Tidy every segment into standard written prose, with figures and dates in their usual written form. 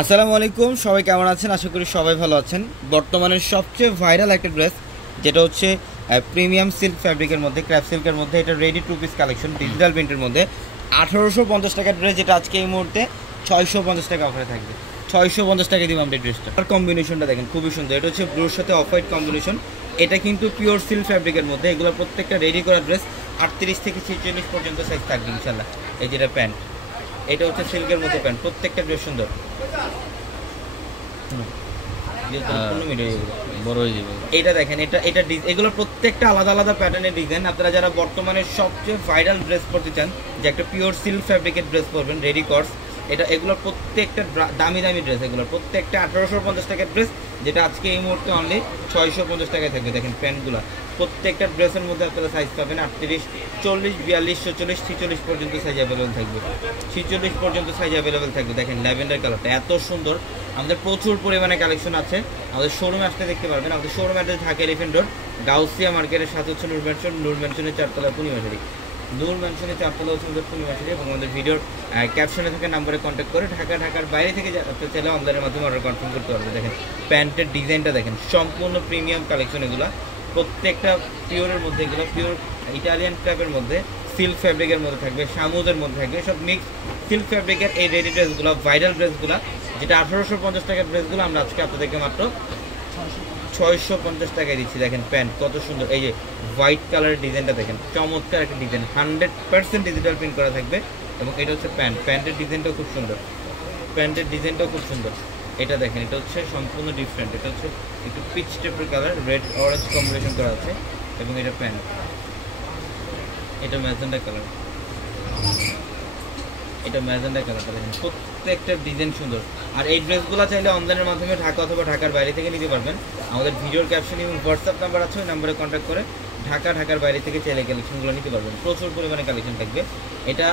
আসসালামু আলাইকুম, সবাই কেমন আছেন? আশা করি সবাই ভালো আছেন। বর্তমানের সবচেয়ে ভাইরাল একটা ড্রেস, যেটা হচ্ছে প্রিমিয়াম সিল্ক ফ্যাব্রিকের মধ্যে, ক্র্যাপ সিল্কের মধ্যে, এটা ready to piece collection digital প্রিন্টের মধ্যে 1850 টাকার ড্রেস, যেটা আজকে এই মুহূর্তে 650 টাকা অফারে থাকবে। 650 টাকা দিব আমরা এই ড্রেসটা। আর কম্বিনেশনটা দেখেন খুবই সুন্দর, এটা হচ্ছে ব্লুর সাথে অফ হোয়াইট কম্বিনেশন। এটা কিন্তু পিওর সিল্ক ফ্যাব্রিকের মধ্যে, এগুলো প্রত্যেকটা রেডি করা ড্রেস 38 থেকে 46 পর্যন্ত সাইজ থাকবে ইনশাল্লাহ। এই যেটা প্যান্ট, এটা হচ্ছে সিল্কের মধ্যে প্যান্ট, প্রত্যেকটা ড্রেস সুন্দর। এটা দেখেন, এগুলো প্রত্যেকটা আলাদা আলাদা প্যাটার্নের ডিজাইন। আপনারা যারা বর্তমানে সবচেয়ে ভাইরাল ড্রেস পরতে চান, যে একটা পিওর সিল্ক ফ্যাব্রিকের ড্রেস পরবেন রেডি কর্স, এগুলোর প্রত্যেকটা দামি দামি ড্রেস, এগুলোর প্রত্যেকটা 1850 টাকার ড্রেস, যেটা আজকে এই মুহূর্তে অনলি 650 টাকায় থাকবে। দেখেন প্যান্টগুলো, প্রত্যেকটা ড্রেসের মধ্যে আপনারা সাইজ পাবেন 38, 40, 42, 46, 46 পর্যন্ত সাইজ অ্যাভেলেবেল থাকবে। 46 পর্যন্ত সাইজ অ্যাভেলেবেল থাকবে। দেখেন ল্যাভেন্ডার কালারটা এত সুন্দর। আমাদের প্রচুর পরিমাণে কালেকশন আছে, আমাদের শোরুমে আসতে দেখতে পারবেন। আমাদের showroom address Dhaka elephant road, Gausia মার্কেটের সাথে হচ্ছে নূর ম্যানশন, নূর ম্যানশনের 4 তলা পূর্ণিমাশারি, নূর ম্যানশনের 4 তলা হচ্ছে আমাদের পূর্ণিমাশারি। এবং আমাদের ভিডিওর ক্যাপশনে থাকা নাম্বারে কন্ট্যাক্ট করে ঢাকার বাইরে থেকে চাইলে অনলাইনের মাধ্যমে অর্ডার কনফার্ম করতে পারবে। দেখেন প্যান্টের ডিজাইনটা দেখেন, সম্পূর্ণ প্রিমিয়াম কালেকশন এগুলো, প্রত্যেকটা পিওরের মধ্যে, এগুলো পিওর ইটালিয়ান ক্র্যাপের মধ্যে, সিল্ক ফ্যাব্রিকের মধ্যে থাকবে, সামুদের মধ্যে থাকবে, সব মিক্স সিল্ক ফ্যাব্রিকের এই রেডি ড্রেসগুলো, ভাইরাল ড্রেসগুলো, যেটা 1850 টাকার ড্রেসগুলো আমরা আজকে আপনাদেরকে মাত্র 650 টাকায় দিচ্ছি। দেখেন প্যান্ট কত সুন্দর, এই যে হোয়াইট কালারের ডিজাইনটা দেখেন, চমৎকার একটা ডিজাইন, 100% ডিজিটাল প্রিন্ট করা থাকবে। এবং এটা হচ্ছে প্যান্টের ডিজাইনটাও খুব সুন্দর, প্যান্টের ডিজাইনটাও খুব সুন্দর। এটা দেখেন, এটা হচ্ছে সম্পূর্ণ ডিফারেন্ট, এটা হচ্ছে একটু পিচ টাইপের কালার, রেড অরেঞ্জ কম্বিনেশন করা আছে। এবং এটা প্যান্ট, এটা ম্যাজেন্ডা কালার, এটা ম্যাজেন্ডা কালারটা দেখেন, প্রত্যেকটা ডিজাইন সুন্দর। আর এই ড্রেসগুলো চাইলে অনলাইনের মাধ্যমে ঢাকা অথবা ঢাকার বাইরে থেকে নিতে পারবেন। আমাদের ভিডিওর ক্যাপশনে এবং হোয়াটসঅ্যাপ নাম্বার আছে, ওই নাম্বারে কন্ট্যাক্ট করে ঢাকার বাইরে থেকে চাইলে কালেকশনগুলো নিতে পারবেন। প্রচুর পরিমাণে কালেকশন থাকবে। এটা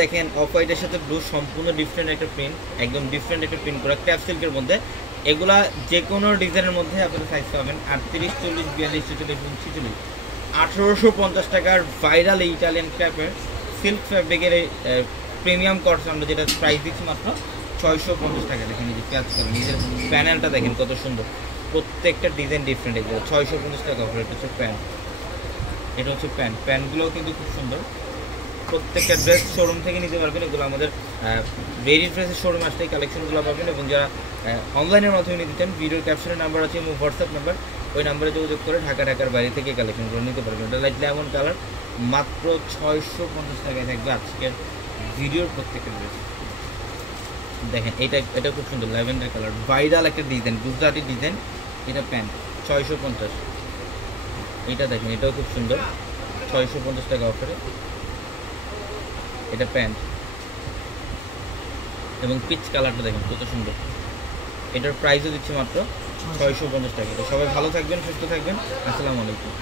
দেখেন অফ হোয়াইটের সাথে ব্লু, সম্পূর্ণ ডিফারেন্ট একটা প্রিন্ট, একদম ডিফারেন্ট একটা প্রিন্ট করা ক্র্যাপ সিল্কের মধ্যে। এগুলা যে কোনো ডিজাইনের মধ্যে আপনারা সাইজ পাবেন 38, 40, 42, 44 এবং 46। 1850 টাকার ভাইরাল এই ইটালিয়ান ক্র্যাপের সিল্ক ফ্যাব্রিকের এই প্রিমিয়াম কটস আমরা যেটা প্রাইস দিচ্ছি মাত্র 650 টাকা। দেখেন এই যে ক্যাচ করেন, নিজের প্যানেলটা দেখেন কত সুন্দর, প্রত্যেকটা ডিজাইন ডিফারেন্ট। এগুলো 650 টাকা অফার। এটা হচ্ছে প্যান্ট, এটা হচ্ছে প্যান্টগুলোও কিন্তু খুব সুন্দর। প্রত্যেকটা ড্রেস শোরুম থেকে নিতে পারবেন। এগুলো আমাদের রেডি ড্রেসের শোরুম আসলে এই কালেকশনগুলো পাবেন। এবং যারা অনলাইনের মাধ্যমে নিতে চান, ভিডিওর ক্যাপশনের নাম্বার আছে এবং হোয়াটসঅ্যাপ নাম্বার, ওই নাম্বারে যোগাযোগ করে ঢাকার বাইরে থেকে কালেকশনগুলো নিতে পারবেন। এটা লাইট লেমন কালার, মাত্র 650 টাকায় থাকবে আজকের ভিডিওর প্রত্যেকটা ড্রেস। দেখেন এটা খুব সুন্দর, ল্যাভেন্ডার কালার, ভাইরাল একটা ডিজাইন, গুজরাটি ডিজাইন। এটা প্যান্ট 650। এটা দেখেন, এটাও খুব সুন্দর, 650 টাকা অফারে। এটা প্যান্ট এবং পিচ কালারটা দেখেন কত সুন্দর। এটার প্রাইসও দিচ্ছি মাত্র 650 টাকা। তো সবাই ভালো থাকবেন, সুস্থ থাকবেন। আসসালামু আলাইকুম।